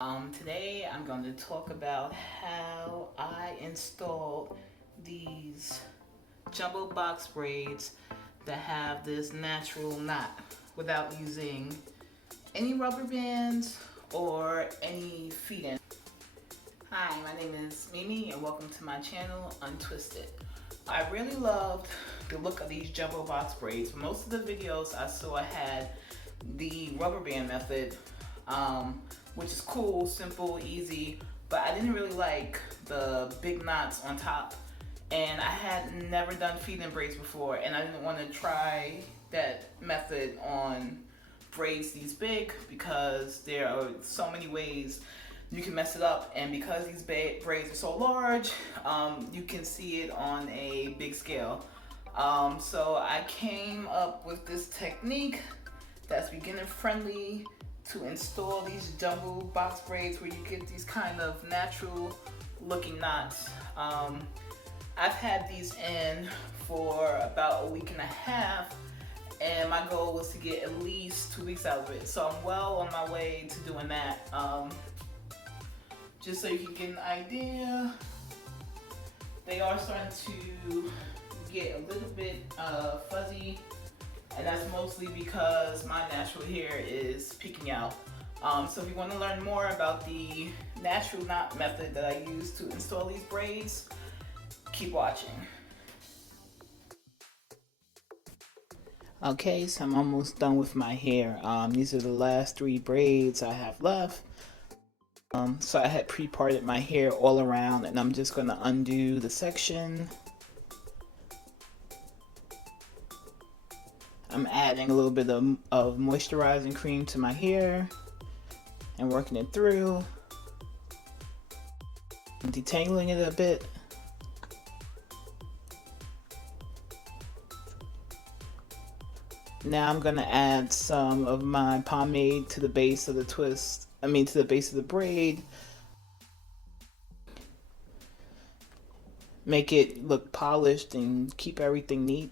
Today I'm going to talk about how I installed these jumbo box braids that have this natural knot without using any rubber bands or any feet-in. Hi, my name is Mimi and welcome to my channel, Untwisted. I really loved the look of these jumbo box braids. Most of the videos I saw had the rubber band method, which is cool, simple, easy, but I didn't really like the big knots on top. And I had never done feed-in braids before, and I didn't want to try that method on braids these big because there are so many ways you can mess it up, and because these braids are so large, you can see it on a big scale. So I came up with this technique that's beginner friendly to install these jumbo box braids where you get these kind of natural looking knots. I've had these in for about a week and a half, and my goal was to get at least 2 weeks out of it. So I'm well on my way to doing that. Just so you can get an idea, they are starting to get a little bit fuzzy, and that's mostly because my natural hair is peeking out. So if you want to learn more about the natural knot method that I use to install these braids, keep watching. Okay, so I'm almost done with my hair. These are the last 3 braids I have left. So I had pre-parted my hair all around, and I'm just going to undo the section. I'm adding a little bit of moisturizing cream to my hair and working it through, detangling it a bit. Now I'm going to add some of my pomade to the base of the twist, to the base of the braid. Make it look polished and keep everything neat.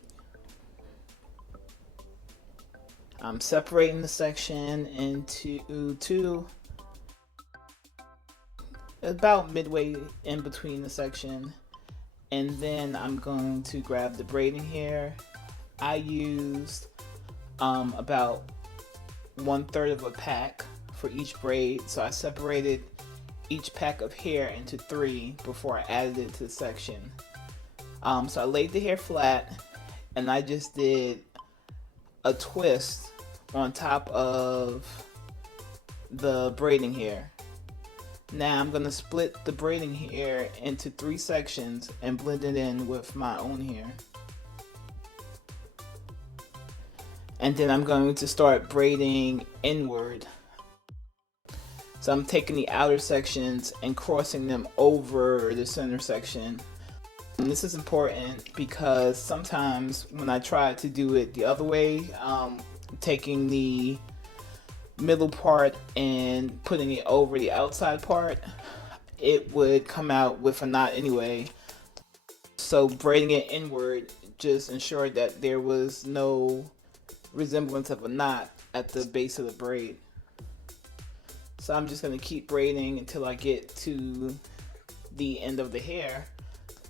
I'm separating the section into 2, about midway in between the section, and then I'm going to grab the braiding hair. I used about 1/3 of a pack for each braid, so I separated each pack of hair into 3 before I added it to the section. So I laid the hair flat, and I just did a twist on top of the braiding hair. Now I'm going to split the braiding hair into 3 sections and blend it in with my own hair. And then I'm going to start braiding inward. So I'm taking the outer sections and crossing them over the center section. And this is important because sometimes when I try to do it the other way, taking the middle part and putting it over the outside part, it would come out with a knot anyway. So braiding it inward just ensured that there was no resemblance of a knot at the base of the braid. So I'm just going to keep braiding until I get to the end of the hair.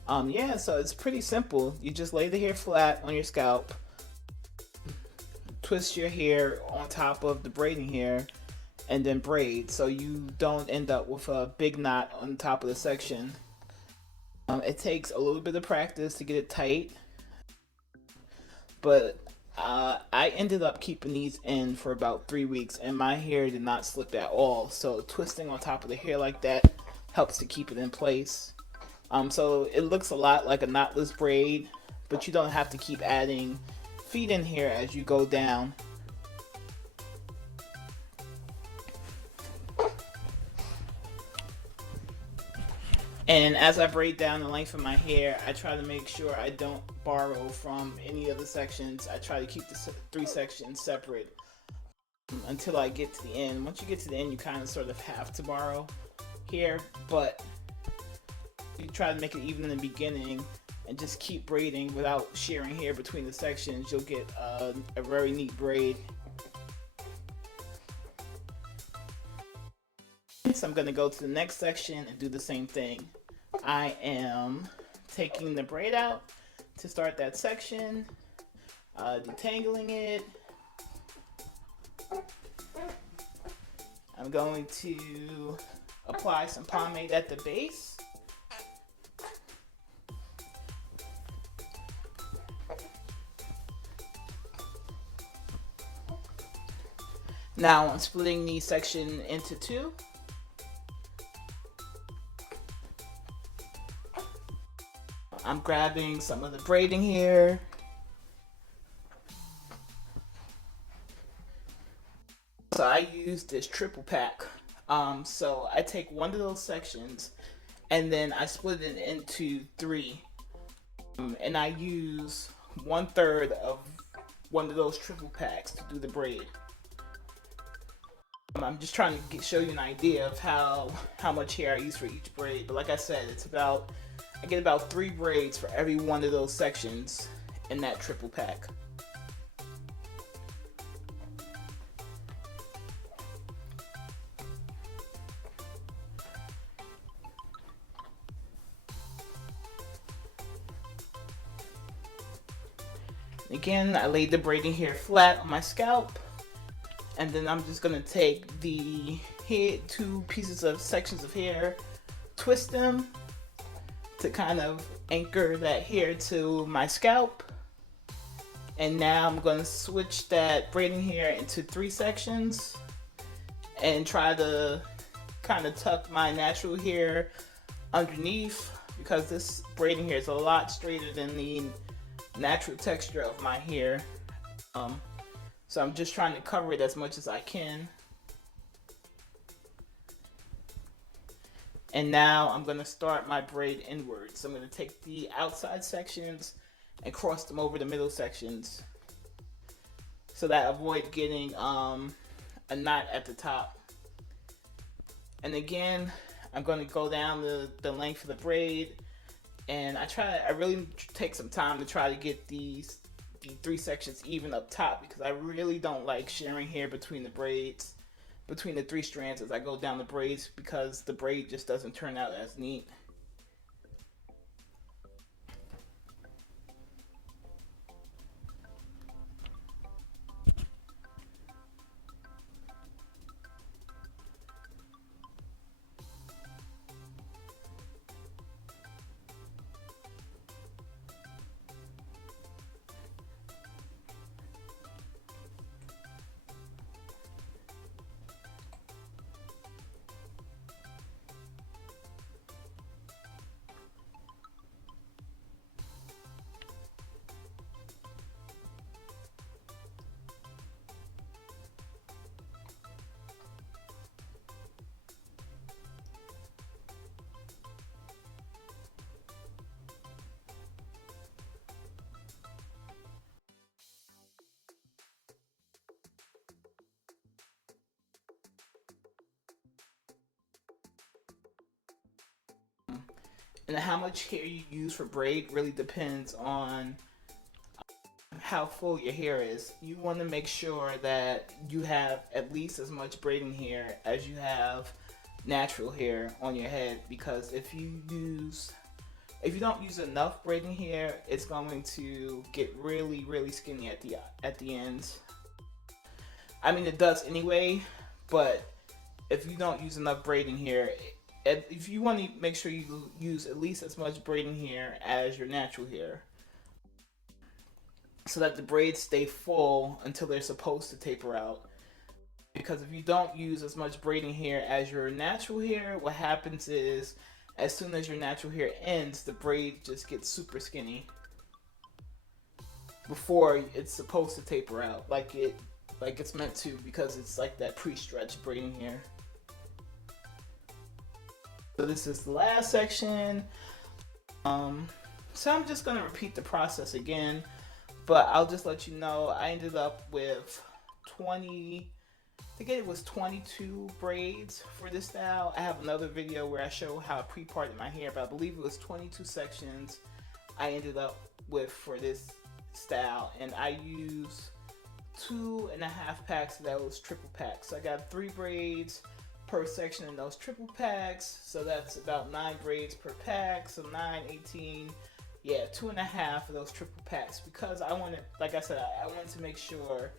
Yeah, so it's pretty simple. You just lay the hair flat on your scalp, twist your hair on top of the braiding hair, and then braid so you don't end up with a big knot on top of the section. It takes a little bit of practice to get it tight, but I ended up keeping these in for about 3 weeks, and my hair did not slip at all. So twisting on top of the hair like that helps to keep it in place. So it looks a lot like a knotless braid, but you don't have to keep adding feed-in hair as you go down. And as I braid down the length of my hair, I try to make sure I don't borrow from any of the sections. I try to keep the 3 sections separate until I get to the end. Once you get to the end, you kind of sort of have to borrow hair, but you try to make it even in the beginning and just keep braiding without sharing hair between the sections. You'll get a very neat braid. lengths, I'm going to go to the next section and do the same thing. I am taking the braid out to start that section, detangling it. I'm going to apply some pomade at the base. Now I'm splitting the section into two. I'm grabbing some of the braiding here. So I use this triple pack. So I take one of those sections and then I split it into three. And I use 1/3 of one of those triple packs to do the braid. I'm just trying to show you an idea of how much hair I use for each braid. But like I said, I get about 3 braids for every one of those sections in that triple pack. Again, I laid the braiding hair flat on my scalp. And then I'm just gonna take the two pieces of sections of hair, twist them to kind of anchor that hair to my scalp. And now I'm gonna switch that braiding hair into 3 sections and try to kind of tuck my natural hair underneath, because this braiding hair is a lot straighter than the natural texture of my hair. So I'm just trying to cover it as much as I can. And now I'm going to start my braid inwards. So I'm going to take the outside sections and cross them over the middle sections, so that I avoid getting a knot at the top. And again, I'm going to go down the length of the braid, and I really take some time to try to get the 3 sections even up top, because I really don't like sharing hair between the braids, between the 3 strands as I go down the braids, because the braid just doesn't turn out as neat. And how much hair you use for braid really depends on how full your hair is. You want to make sure that you have at least as much braiding hair as you have natural hair on your head, because if you don't use enough braiding hair, it's going to get really skinny at the ends. I mean, it does anyway, but if you don't use enough braiding hair, if you want to make sure you use at least as much braiding hair as your natural hair, so that the braids stay full until they're supposed to taper out. Because if you don't use as much braiding hair as your natural hair, what happens is, as soon as your natural hair ends, the braid just gets super skinny before it's supposed to taper out like it's meant to, because it's like that pre-stretched braiding hair. So this is the last section. So I'm just gonna repeat the process again, but I'll just let you know I ended up with 20, I think it was 22 braids for this style. I have another video where I show how I pre-parted my hair, but I believe it was 22 sections I ended up with for this style, and I used 2.5 packs of those triple packs. So I got 3 braids per section in those triple packs. So that's about 9 braids per pack. So 9, 18, yeah, 2.5 of those triple packs, because I wanted, like I said, I wanted to make sure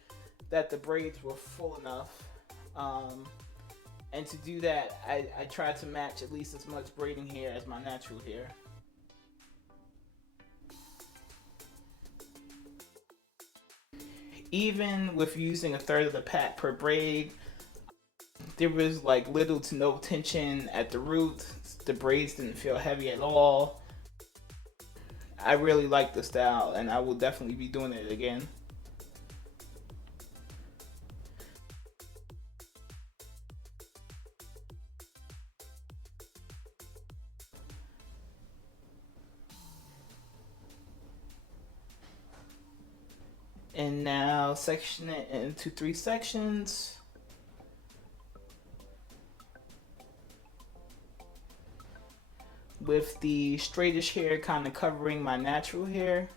that the braids were full enough. And to do that, I tried to match at least as much braiding hair as my natural hair. Even with using 1/3 of the pack per braid, there was like little to no tension at the root. The braids didn't feel heavy at all. I really like the style, and I will definitely be doing it again. And now section it into 3 sections. With the straightish hair kind of covering my natural hair.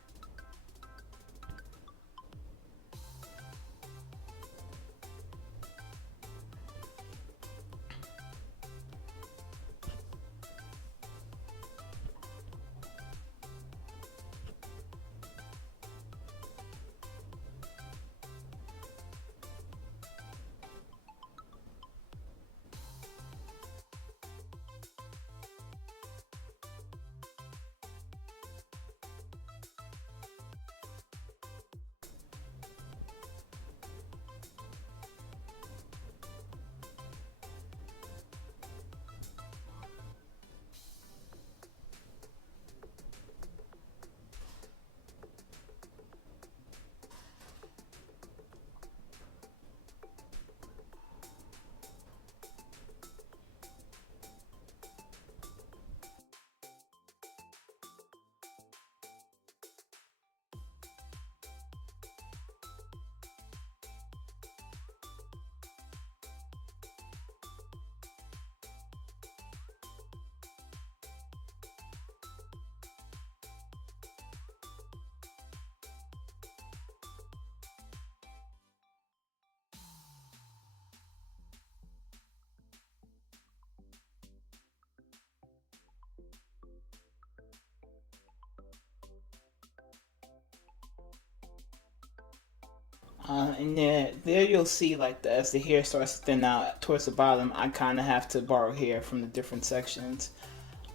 And then there you'll see like as the hair starts to thin out towards the bottom, I kind of have to borrow hair from the different sections.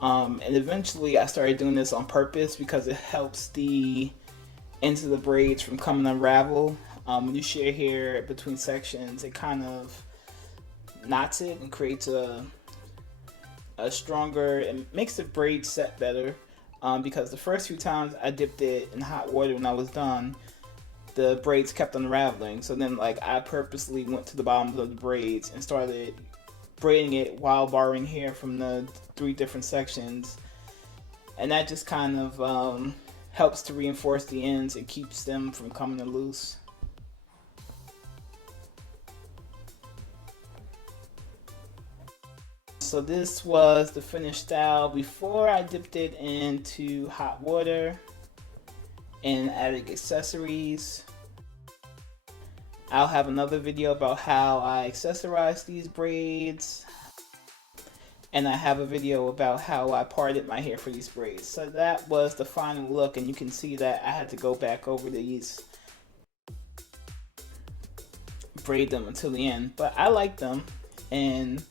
And eventually I started doing this on purpose because it helps the ends of the braids from coming unravel. When you share hair between sections, it kind of knots it and creates a stronger, and makes the braid set better. Because the first few times I dipped it in hot water when I was done, the braids kept unraveling. So then like I purposely went to the bottom of the braids and started braiding it while borrowing hair from the 3 different sections. And that just kind of helps to reinforce the ends and keeps them from coming loose. So this was the finished style before I dipped it into hot water and added accessories. I'll have another video about how I accessorize these braids, and I have a video about how I parted my hair for these braids. So that was the final look, and you can see that I had to go back over these, braid them until the end, but I like them, and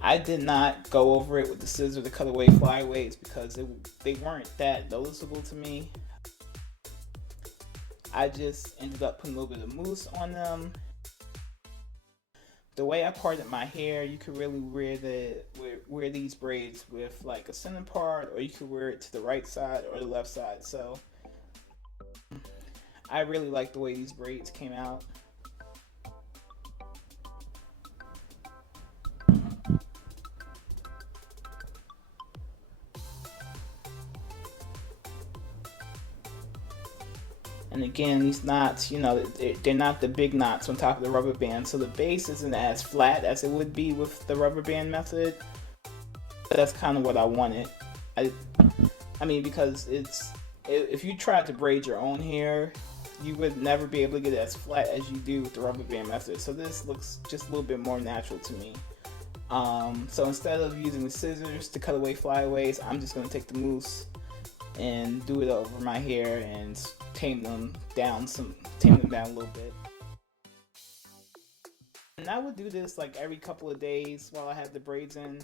I did not go over it with the scissor to cut away flyaways because they weren't that noticeable to me. I just ended up putting a little bit of mousse on them. The way I parted my hair, you could really wear these braids with like a center part, or you could wear it to the right side or the left side. So I really like the way these braids came out. And again, these knots, you know, they're not the big knots on top of the rubber band, so the base isn't as flat as it would be with the rubber band method. That's kind of what I wanted. I mean, because if you tried to braid your own hair, you would never be able to get it as flat as you do with the rubber band method. So this looks just a little bit more natural to me. So instead of using the scissors to cut away flyaways, I'm just going to take the mousse and do it over my hair and tame them down a little bit. And I would do this like every couple of days while I have the braids in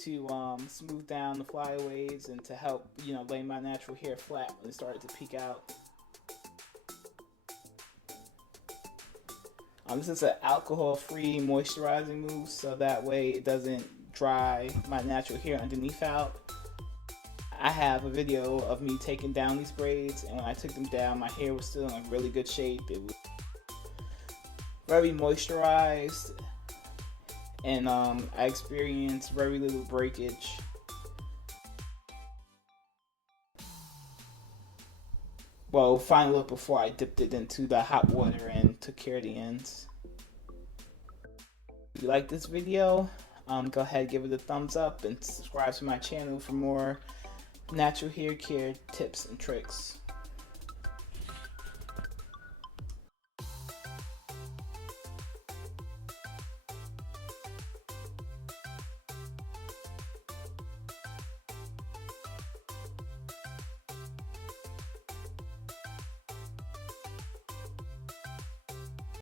to smooth down the flyaways and to help, lay my natural hair flat when it started to peek out. This is an alcohol-free moisturizing mousse, so that way it doesn't dry my natural hair underneath out. I have a video of me taking down these braids, and when I took them down, my hair was still in really good shape. It was very moisturized, and I experienced very little breakage. Well, final look before I dipped it into the hot water and took care of the ends. If you like this video, go ahead, give it a thumbs up and subscribe to my channel for more natural hair care tips and tricks.